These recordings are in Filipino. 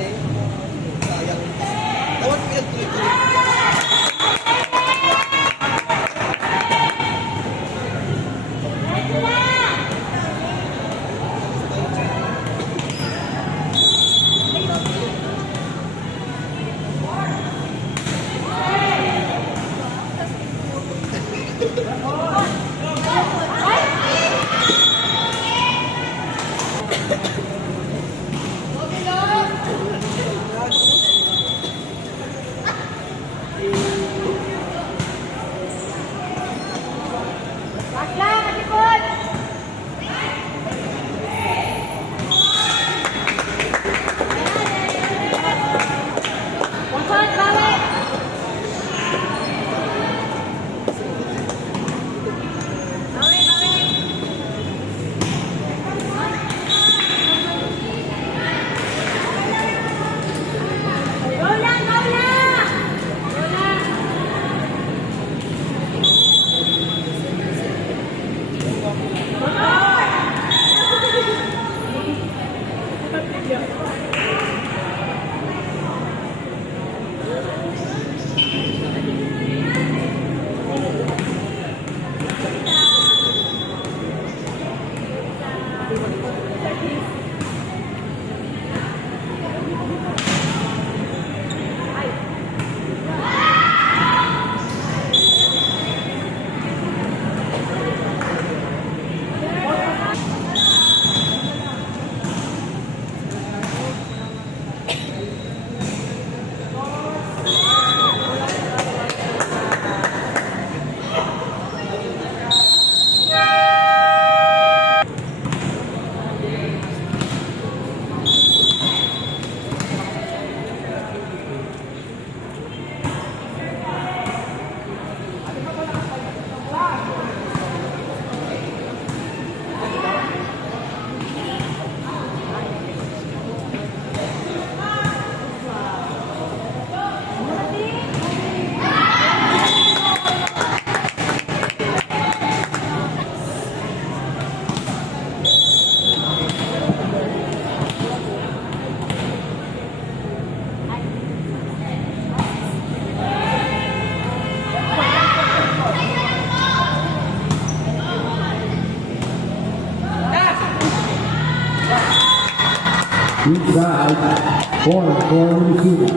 Sayang. Dapat pinagtuloy-tuloy. Inside, corner for Minnesota.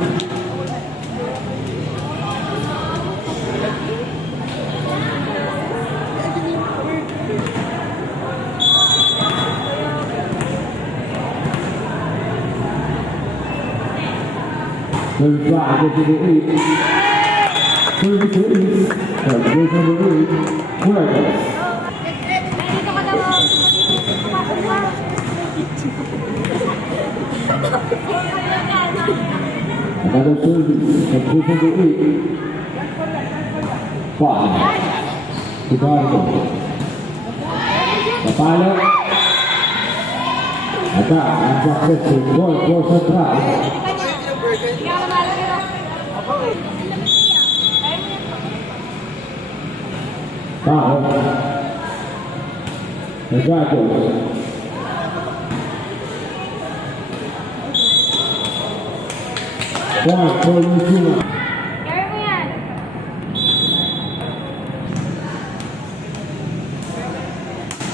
Third drive to the 8. 32 from base number 8, Puertas. Another service from base number 8. 5. Tubarco. Napalo. Attack and successful goal for Central. Foul. The Dragons. One for Minnesota.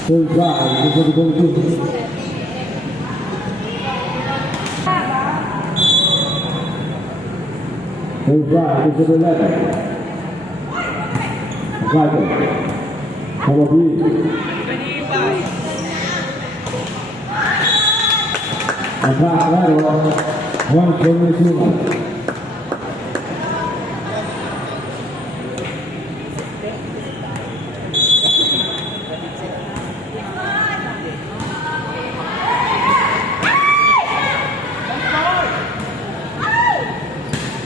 Third drive, this is the goal to. Third drive, this is 11. Dragons. Probably. Attack lateral. One for Minnesota.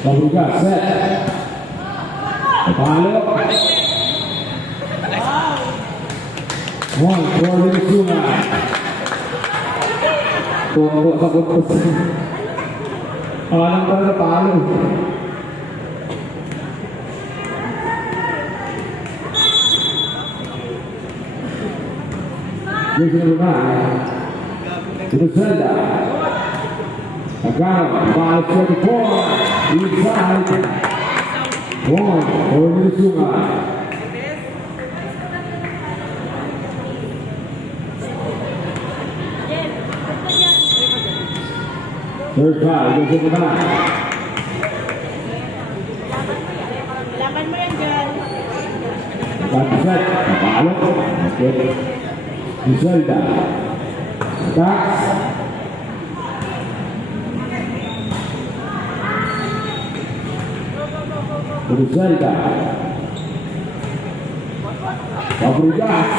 Pabuka set. Palo. One for Minnesota. Tuwa sa kutos. Alam ka na palo. Yung sinabi na. Ito Zelda. Agano, by 24, inside. Point for Minnesota. Third try, goes in the back. Laban mo yan dyan. Back set, napaalok. Okay. Iselda. Attacks. Iselda. Fabregas.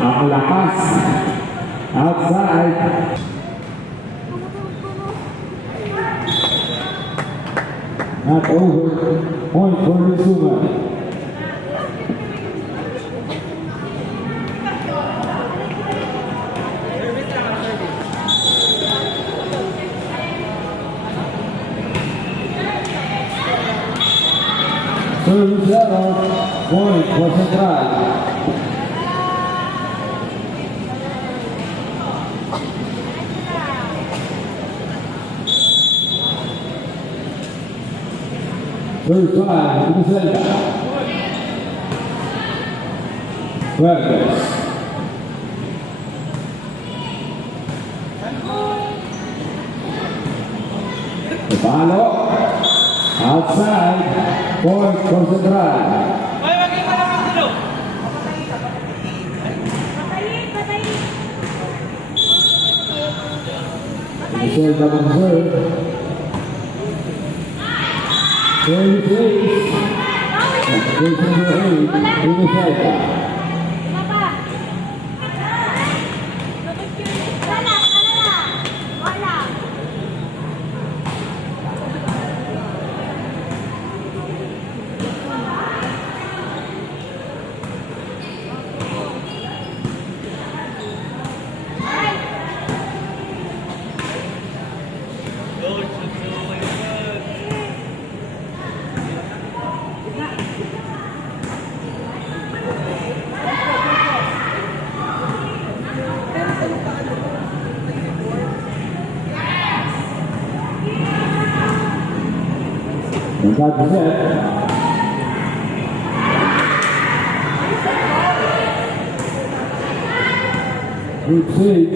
Ang lakas. Outside. Not over. Point for Minnesota. Service error. Point for Central. Third try, Minnesota. Verdes. Palo. Outside. Point for Central. Minnesota conserve. 33. Minnesota. Got the set. Good save.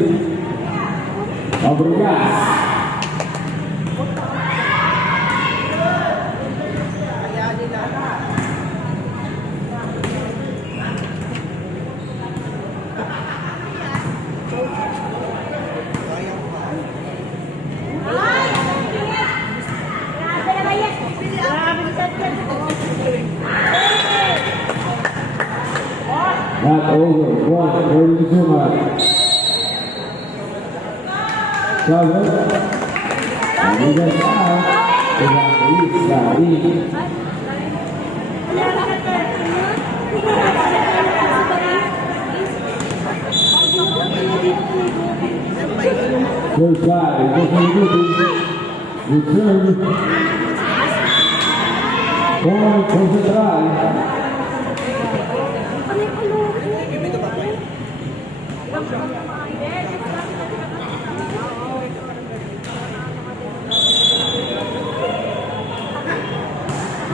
Fabregas. Not over. One for Minnesota. Cover. Fabregas out. Evangelista Lee. Third try, return. Point for Central.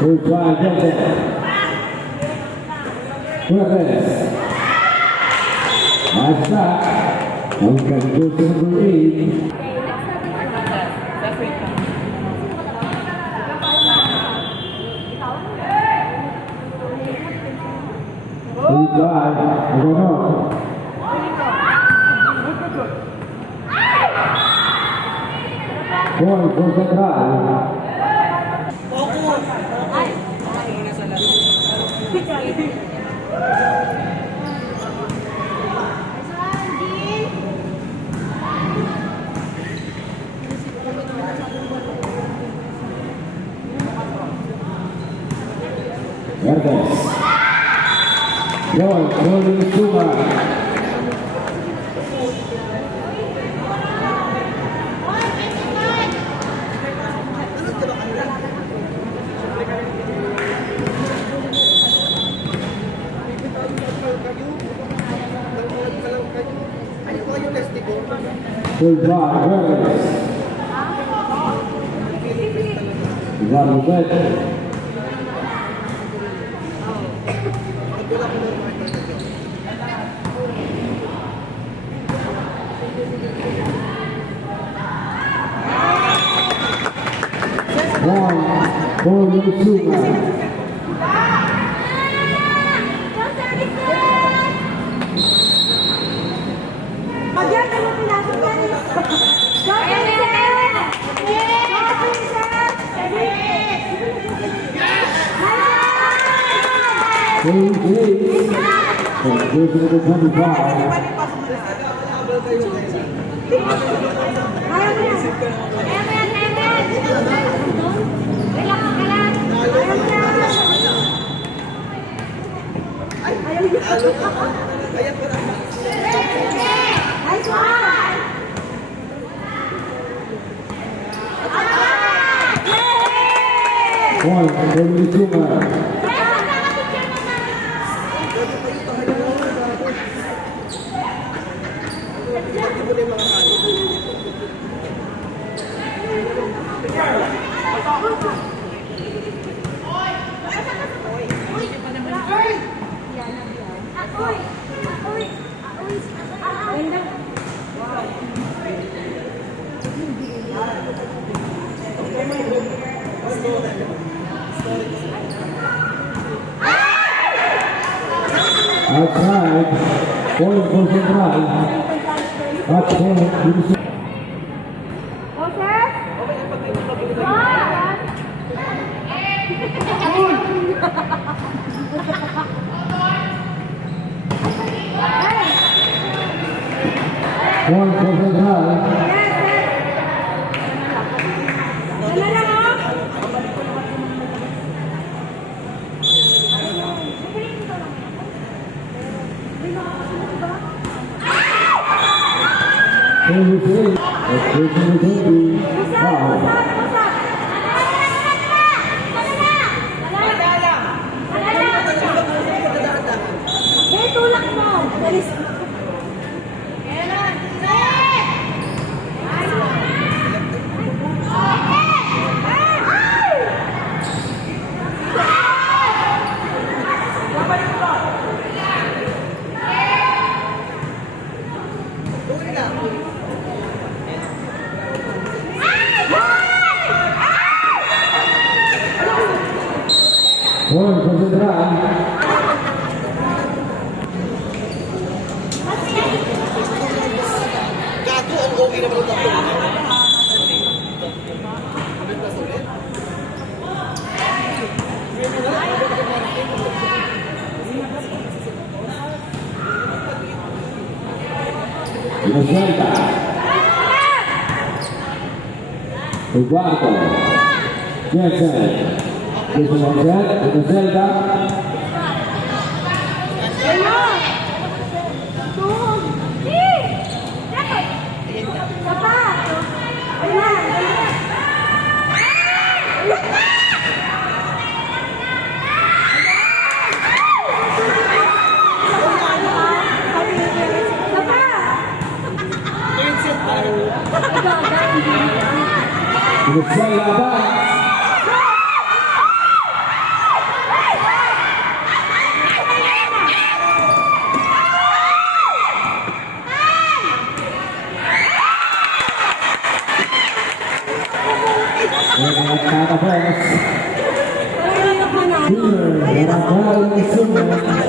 Third try, get there. Perez. Nice shot. And can go to number 8. Third try, Agano. Point for Central. Verdes. Gol, gol de Suma. Ano Goodbye, Vegas. Guadalupe. One, for Yosuka. One, for Yosuka. Outside, point for Central. At point, point for Central. Point for Central. Gato, ang okay naman ang tatlo. Inosenta. Eduardo. Jensen. Inosenta. Inosenta ba? Nakapos. Winner, Rafael Summer.